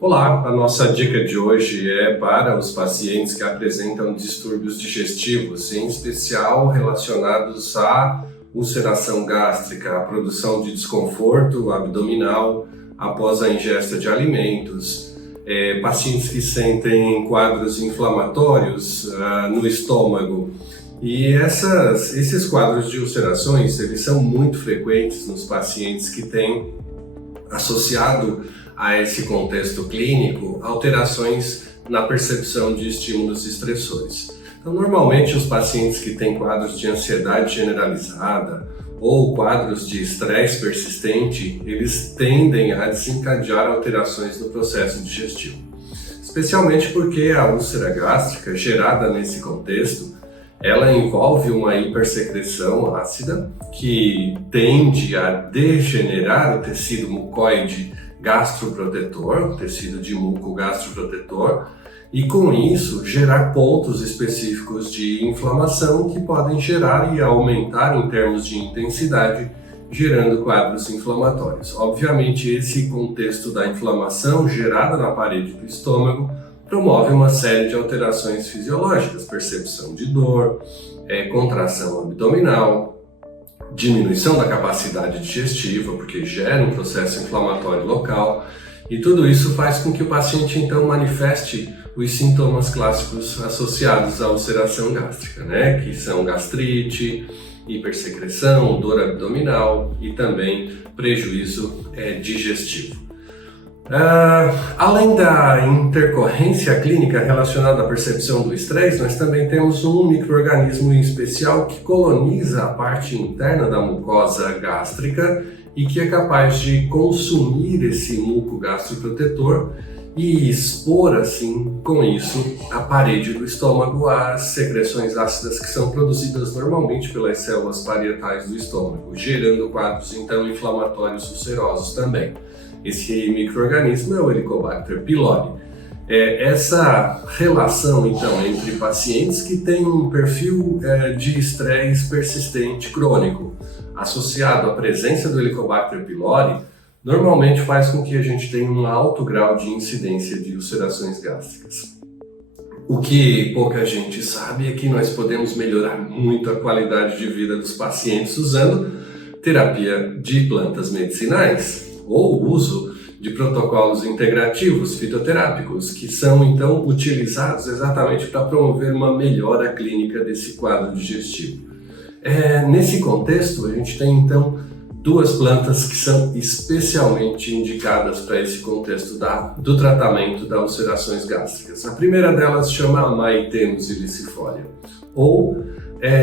Olá, a nossa dica de hoje é para os pacientes que apresentam distúrbios digestivos, em especial relacionados à ulceração gástrica, à produção de desconforto abdominal após a ingesta de alimentos, pacientes que sentem quadros inflamatórios no estômago. E esses quadros de ulcerações, eles são muito frequentes nos pacientes que têm associado a esse contexto clínico alterações na percepção de estímulos estressores. Então, normalmente os pacientes que têm quadros de ansiedade generalizada ou quadros de estresse persistente, eles tendem a desencadear alterações no processo digestivo. Especialmente porque a úlcera gástrica, gerada nesse contexto, ela envolve uma hipersecreção ácida que tende a degenerar o tecido mucoide gastroprotetor, o tecido de muco gastroprotetor, e com isso gerar pontos específicos de inflamação que podem gerar e aumentar em termos de intensidade, gerando quadros inflamatórios. Obviamente, esse contexto da inflamação gerada na parede do estômago promove uma série de alterações fisiológicas, percepção de dor, contração abdominal, diminuição da capacidade digestiva, porque gera um processo inflamatório local, e tudo isso faz com que o paciente então manifeste os sintomas clássicos associados à ulceração gástrica, que são gastrite, hipersecreção, dor abdominal e também prejuízo digestivo. Além da intercorrência clínica relacionada à percepção do estresse, nós também temos um micro-organismo em especial que coloniza a parte interna da mucosa gástrica e que é capaz de consumir esse muco gastroprotetor e expor, assim, com isso, a parede do estômago às secreções ácidas que são produzidas normalmente pelas células parietais do estômago, gerando quadros, então, inflamatórios ulcerosos também. Esse micro-organismo é o Helicobacter pylori. Essa relação, então, entre pacientes que têm um perfil de estresse persistente crônico associado à presença do Helicobacter pylori, normalmente faz com que a gente tenha um alto grau de incidência de ulcerações gástricas. O que pouca gente sabe é que nós podemos melhorar muito a qualidade de vida dos pacientes usando terapia de plantas medicinais ou o uso de protocolos integrativos fitoterápicos, que são então utilizados exatamente para promover uma melhora clínica desse quadro digestivo. Nesse contexto, a gente tem então duas plantas que são especialmente indicadas para esse contexto do tratamento das ulcerações gástricas. A primeira delas chama Maitênus ilicifolia, ou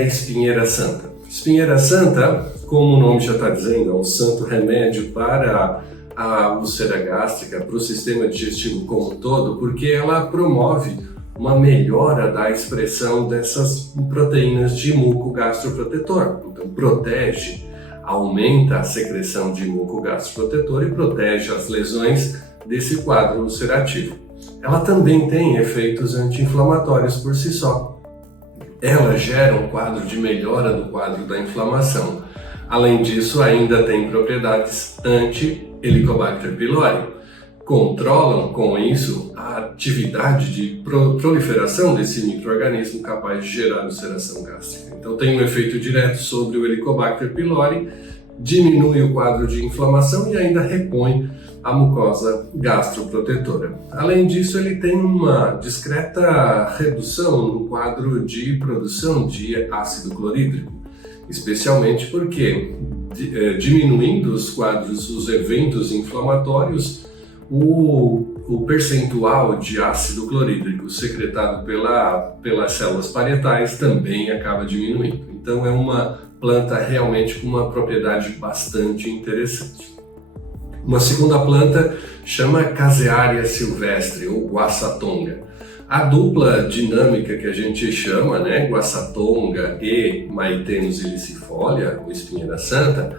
espinheira santa. Espinheira santa, como o nome já está dizendo, é um santo remédio para a úlcera gástrica, para o sistema digestivo como um todo, porque ela promove uma melhora da expressão dessas proteínas de muco gastroprotetor. Então, protege, aumenta a secreção de muco gastroprotetor e protege as lesões desse quadro ulcerativo. Ela também tem efeitos anti-inflamatórios por si só. Ela gera um quadro de melhora do quadro da inflamação. Além disso, ainda tem propriedades anti-Helicobacter pylori. Controlam com isso a atividade de proliferação desse micro-organismo capaz de gerar ulceração gástrica. Então tem um efeito direto sobre o Helicobacter pylori, diminui o quadro de inflamação e ainda repõe a mucosa gastroprotetora. Além disso, ele tem uma discreta redução no quadro de produção de ácido clorídrico, especialmente porque diminuindo os eventos inflamatórios, o percentual de ácido clorídrico secretado pelas células parietais também acaba diminuindo. Então é uma planta realmente com uma propriedade bastante interessante. Uma segunda planta chama Casearia silvestre ou guaçatonga. A dupla dinâmica que a gente chama, guaçatonga e Maitênus ilicifolia, ou espinheira santa,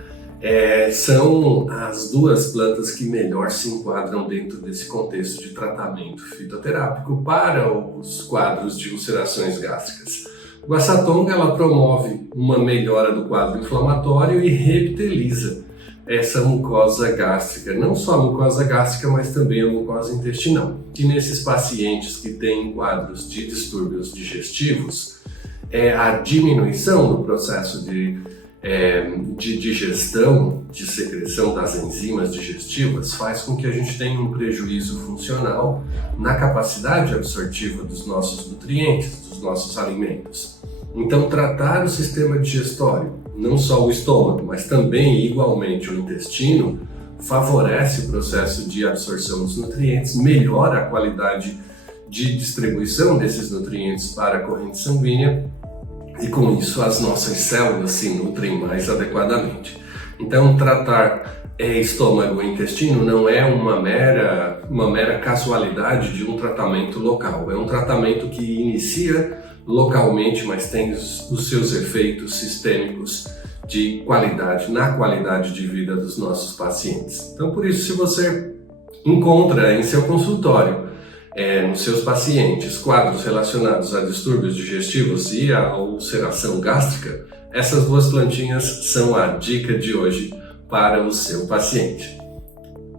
são as duas plantas que melhor se enquadram dentro desse contexto de tratamento fitoterápico para os quadros de ulcerações gástricas. O guaçatonga ela promove uma melhora do quadro inflamatório e revitaliza essa mucosa gástrica, não só a mucosa gástrica, mas também a mucosa intestinal. E nesses pacientes que têm quadros de distúrbios digestivos, a diminuição do processo de digestão, de secreção das enzimas digestivas, faz com que a gente tenha um prejuízo funcional na capacidade absortiva dos nossos nutrientes, dos nossos alimentos. Então, tratar o sistema digestório, não só o estômago, mas também igualmente o intestino, favorece o processo de absorção dos nutrientes, melhora a qualidade de distribuição desses nutrientes para a corrente sanguínea e, com isso, as nossas células se nutrem mais adequadamente. Então, tratar estômago e intestino não é uma mera casualidade de um tratamento local, é um tratamento que inicia localmente, mas tem os seus efeitos sistêmicos de qualidade, na qualidade de vida dos nossos pacientes. Então, por isso, se você encontra em seu consultório, nos seus pacientes, quadros relacionados a distúrbios digestivos e a ulceração gástrica, essas duas plantinhas são a dica de hoje para o seu paciente.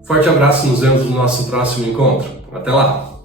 Forte abraço, nos vemos no nosso próximo encontro. Até lá!